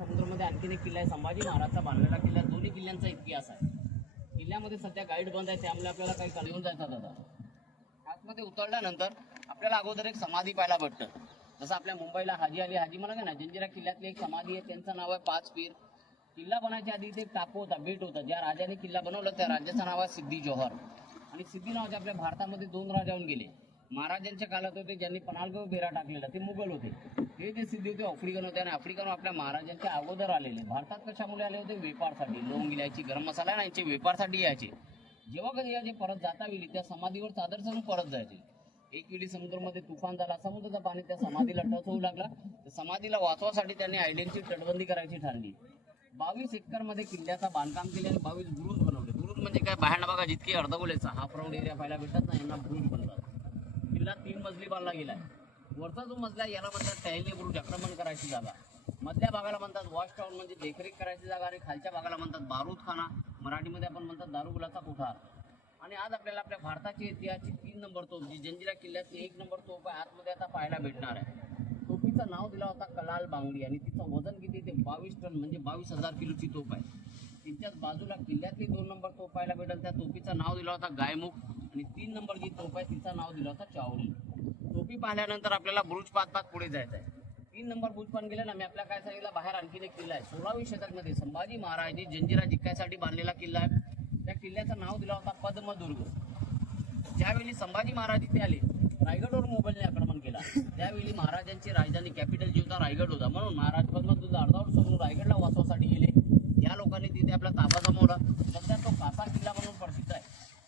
समुद्रामध्ये आणखीन एक किल्ला आहे संभाजी महाराजचा बांधलेला किल्ला. दोन्ही किल्ल्यांचा इतिहास आहे. किल्ल्यामध्ये सध्या गाईड बंद आहे, त्यामुळे आपल्याला काही कळून जायचं दादा. आतमध्ये उतरल्यानंतर आपल्याला अगोदर एक समाधी पाहायला भेटतं. जसं आपल्या मुंबईला हाजी अली हाजी म्हणा ना, जंजिरा किल्ल्यातली एक समाधी आहे, त्यांचं नाव आहे पाच पीर. किल्ला बनायच्या आधी इथे एक टापू होता, बेट होता. ज्या राजाने किल्ला बनवला त्या राजाचं नाव आहे सिद्दी जोहर. आणि सिद्दी नावाचे आपल्या भारतामध्ये दोन राजा होऊन गेले. महाराजांच्या काळात होते ज्यांनी पनालगाव बेरा टाकलेला, ते मुघल होते. हे जे सिद्धी होते आफ्रिकन होते, आणि आफ्रिकन आपल्या महाराजांच्या अगोदर आलेले. भारतात कशामुळे आले होते? वेपारसाठी. लोंग इलायची, गरम मसाला ना, यांचे वेपारसाठी यायचे. जेव्हा कधी याचे परत जाता वेळी त्या समाधीवर चादर चढून परत जायचे. एक वेळी समुद्रामध्ये तुफान झाला, समुद्राचं पाणी त्या समाधीला टच होऊ लागला. त्या समाधीला वाचवासाठी त्यांनी आयलँडची तटबंदी करायची ठरली. 22 एकर मध्ये किल्ल्याचा बांधकाम केले आणि 22 बुरुज बनवले. बुरुज म्हणजे काय? बाहेर बघा जितके अर्धगोलेचा हाफ राऊंड एरिया पाहायला भेटतात ना, यांना बुरुज बनतात. किल्ला 3 मजली बांधला गेलाय. वरचा जो मजला याला म्हणतात टहलणे बुरुज, आक्रमण करायची जागा. मधल्या भागाला म्हणतात वॉच टाउन म्हणजे देखरेख करायची जागा, आणि खालच्या भागाला म्हणतात बारूदखाना, मराठीमध्ये आपण म्हणतात दारुगोलाचा कोठार. आणि आज आपल्याला आपल्या भारताची इतिहासची 3 नंबर तोफ, जी जंजिरा किल्ल्याची 1 नंबर तोफ आहे, आतमध्ये आता पाहायला भेटणार आहे. तोफीचं नाव दिला होता कलाल बांगडी, आणि तिचं वजन किती? ते 22 टन म्हणजे 22,000 किलोची तोफ आहे. तिच्याच बाजूला किल्ल्यातली 2 नंबर तोफ पाहायला भेटेल. त्या तोफीचं नाव दिलं होता गायमुख, आणि 3 नंबर जी तोफ आहे तिचं नाव दिलं होतं चावडी. तोफी पाहिल्यानंतर आपल्याला बुरुज पाहत पुढे जायचं आहे. 3 नंबर बुरुज पण गेले ना, मी आपल्याला काय सांगितलं, बाहेर आणखीन एक किल्ला आहे. 16वी शतकामध्ये संभाजी महाराजांनी जंजिरा जिंकायसाठी बांधलेला किल्ला आहे. त्या किल्ल्याचं नाव दिलं होता पद्मदुर्ग. ज्यावेळी संभाजी महाराज इथे आले, रायगडवर मोगलने आक्रमण केला. त्यावेळी महाराजांची राजधानी कॅपिटल जी होता रायगड होता, म्हणून महाराज पद्मदुर्ग अर्धावर सोडून रायगडला वाचवासाठी गेले. या लोकांनी तिथे आपला ताबा जमवला. सध्या तो कासार किल्ला म्हणून प्रसिद्ध आहे.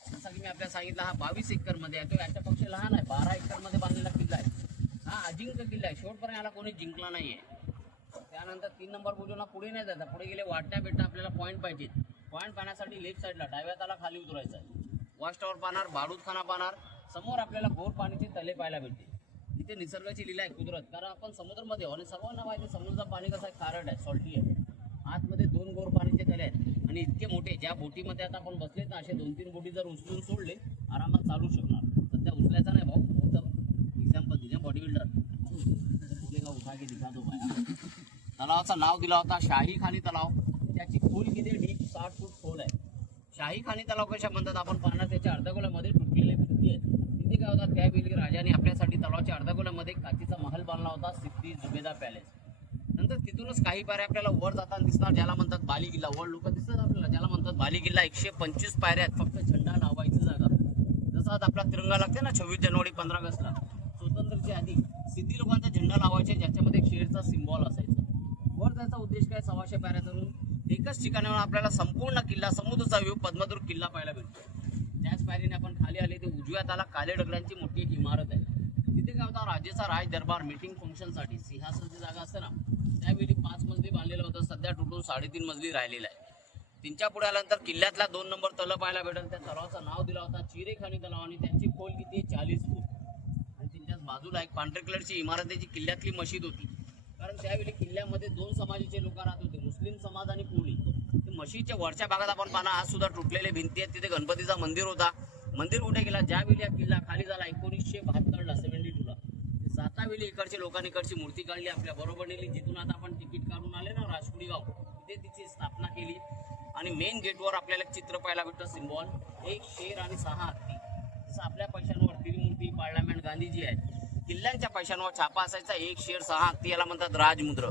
जसं की मी आपल्याला सांगितलं, हा 22 एकर मध्ये आहे. तो याच्यापेक्षा लहान आहे, 12 एकर मध्ये बांधलेला किल्ला आहे. हा अजिंक्य किल्ला आहे, शेवटपर्यंत याला कोणी जिंकला नाहीये. त्यानंतर 3 नंबर बुरुजला पुढे नाही जायचं. पुढे गेले वाटण्या भेटणं आपल्याला पॉईंट पाहिजे. पॉईंट पाहण्यासाठी लेफ्ट साईडला डाव्या ताला खाली उतरायचं आहे. वॉच टॉवर पाहणार, बारूदखाना पाहणार. समोर आपल्याला गोर पाण्याचे तले पाहायला भेटते. इथे निसर्गाची लीला आहे, कुदरत. कारण आपण समुद्रामध्ये आणि सर्वांना माहिती समुद्राचं पाणी कसं आहे? खारट आहे, सॉल्टी आहे. आतमध्ये 2 गोर पाण्याचे तले आहेत, आणि इतके मोठे. ज्या बोटीमध्ये आता आपण बसलेत ना, असे 2-3 बोटी जर उचलून सोडले आरामात चालू शकणार. सध्या उचलायचा नाही भाऊ, फक्त एक्झाम्पल दिले. बॉडी बिल्डर उठा के दिखा दो पाया. तलावाचं नाव दिला होता शाही खानी तलाव. त्याची खोल किती? डीप 60 फूट खोल आहे. शाही खानी तलाव कशा म्हणतात आपण पाहणार, त्याच्या अर्धगोलामध्ये तुटलेले भिंती आहेत. तिथे काय होतात? त्यावेळी राजाने आपल्यासाठी तलावाच्या अर्धगोलामध्ये काचीचा महल बांधला होता, सिद्दी जुबेदा पॅलेस. नंतर तिथूनच काही पायऱ्या आपल्याला वर जाताना दिसणार, ज्याला म्हणतात बाली किल्ला. वर लोक दिसतात आपल्याला, ज्याला म्हणतात बाली किल्ला. 125 पायऱ्या आहेत, फक्त झेंडा लावायची जागा. जसं आज आपला तिरंगा लागते ना 26 जानेवारी 15 ऑगस्टला, स्वातंत्र्याच्या आधी सिद्धी लोकांचा झेंडा लावायचे, ज्याच्यामध्ये शेरचा सिम्बॉल असायचा. वर त्याचा उद्देश काय? 126 पायऱ्या धरून एकच ठिकाणावर आपल्याला संपूर्ण किल्ला, समुद्राचा व्ह्यू, पद्मदुर्ग किल्ला पाहायला भेटतो. त्याच पायरीने आपण खाली आले, ते उजव्या ताला काले दगडांची मोठी एक इमारत आहे. तिथे काय होता? राजेचा राज दरबार, मीटिंग फंक्शनसाठी सिंहासनची जागा असते ना, त्यावेळी 5 मजली बांधलेलं होतं. सध्या टोटल 3.5 मजली राहिलेला आहे. त्यांच्या पुढे आल्यानंतर किल्ल्यातला 2 नंबर तलाव पाहायला भेटेल. त्या तलावाचं नाव दिला होता चिरेखानी तलाव, आणि त्याची खोल किती? 40 फूट. आणि त्यांच्याच बाजूला एक पांढऱ्या कलरची इमारत, त्याची किल्ल्यातली मशीद होती. कारण त्यावेळी किल्ल्यामध्ये 2 समाजाचे लोक राहत होते, मुस्लिम समाज आणि कोळी. ते मशीदच्या वरच्या भागात आपण पाहणार, आज सुद्धा तुटलेले भिंती आहेत. तिथे गणपतीचा मंदिर होता. मंदिर कुठे गेला? ज्यावेळी हा किल्ला खाली झाला 1972ला, 72ला, जाता वेळी इकडच्या लोकांनी इकडची मूर्ती काढली, आपल्या बरोबर नेली. जिथून आता आपण तिकीट काढून आले ना, राजपुडी गाव, तिथे तिची स्थापना केली. आणि मेन गेटवर आपल्याला एक चित्र पाहायला भेटतं, सिम्बॉल, 1 शेर आणि 6 हत्ती. जसं आपल्या पैशांवर त्रिमूर्ती, पार्लमेंट, गांधीजी आहेत. किल्ल्यांच्या पैशांवर छापा असायचा, 1 शेर 6 हत्ती. याला म्हणतात राजमुद्र.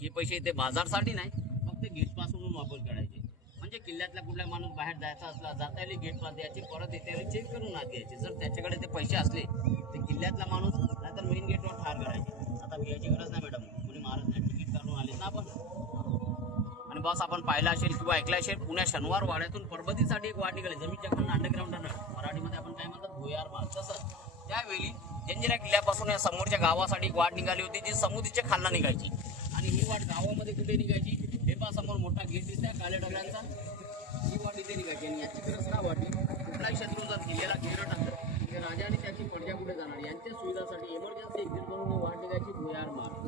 हे पैसे इथे बाजारसाठी नाही, फक्त गेट पास म्हणून वापर करायचे. म्हणजे किल्ल्यातला कुठला माणूस बाहेर जायचा असला, जाता येईल गेट पास द्यायचे, परत येते चेक करून आत द्यायचे. जर त्याच्याकडे ते पैसे असले तर किल्ल्यातला माणूस नाहीतर मेन गेटवर ठार करायचे. आता याची गरज नाही मॅडम, कोणी महाराज नाही, तिकीट काढून आले ना आपण. आणि बस आपण पाहिला असेल किंवा ऐकला असेल, पुण्या शनिवार वाड्यातून परबतीसाठी एक वाट निघाली, जमीनच्या खालून अंडरग्राऊंड टनल, मराठीमध्ये आपण काय म्हणतात भुयार मार्ग. तसंच त्यावेळी जंजिरा किल्ल्यापासून या समोरच्या गावासाठी एक वाट निघाली होती, जी समुद्राच्या खालना निघायची. आणि ही वाट गावामध्ये कुठे निघायची? हे समोर मोठा गेट दिसतोय काल्या दगडांचा, ही वाट इथे निघायची. आणि याची गरज का वाटली? कुठलाही शत्रू जर किल्ल्याला घेरं टाकलं, ते राजा आणि त्याची प्रजा कुठे जाणार, यांच्या सुविधासाठी इमर्जन्सी एक्झिट करून वाट निघायची भुयार मार्ग.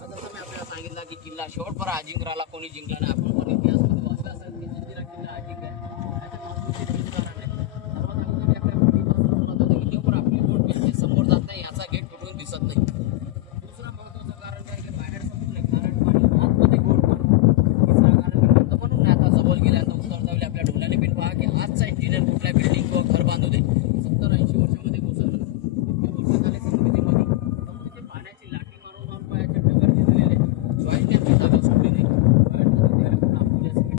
जसं मी आपल्याला सांगितलं की किल्ला शेवटपर्यंत अजिंक्यला कोणी जिंकला नाही. आपण पण इतिहास